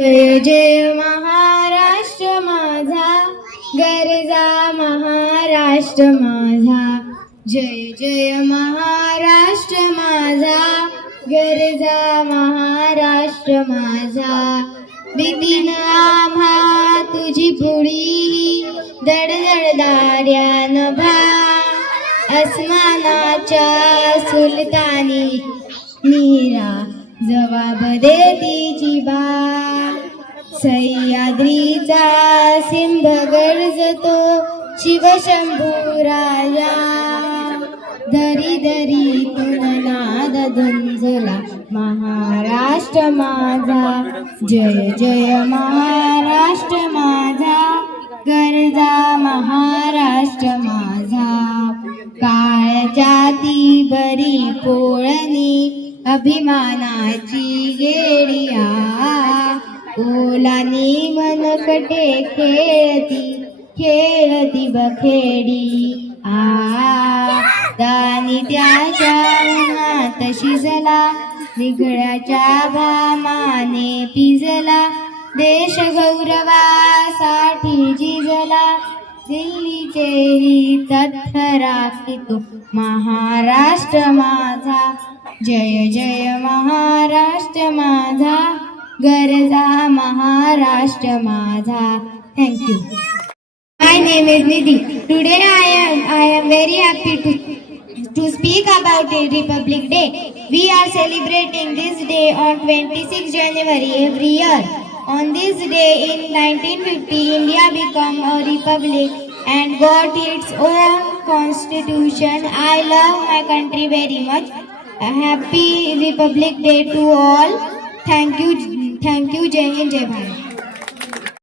जय जय महाराष्ट्र माझा, गरजा महाराष्ट्र माझा. जय जय महाराष्ट्र माझा, गरजा महाराष्ट्र माझा. भीतीन आम्हा तुझी पुढी दडदडदार्या नभा. अस्मानाच्या सुलतानी नीरा जवाब देतीची बा. सह्याद्रीचा सिंह गर्जतो शिवशंभू राजा. दरी दरीतून नाद धुंजला महाराष्ट्र माझा. जय जय महाराष्ट्र माझा, गरजा महाराष्ट्र माझा. काळच्या ती बरी पोळणी अभिमानाची गेडिया. ओलानी मनकटे खेळती बखेडी. दानी त्याच्या उन्हात शिजला, निगळ्याच्या भामाने पिजला. देश गौरवासाठी झिजला, दिल्लीचे ही तथराकी तो महाराष्ट्र माझा. जय जय महाराष्ट्र माझा, गरजा महाराष्ट्र माझा. Thank you. My name is Nidhi. Today I am very happy to speak about Republic Day. We are celebrating this day on 26 January every year. On this day in 1950, India became a republic and got its own constitution. I love my country very much. A happy Republic Day to all. Thank you, Jai Hind, Jai Bharat.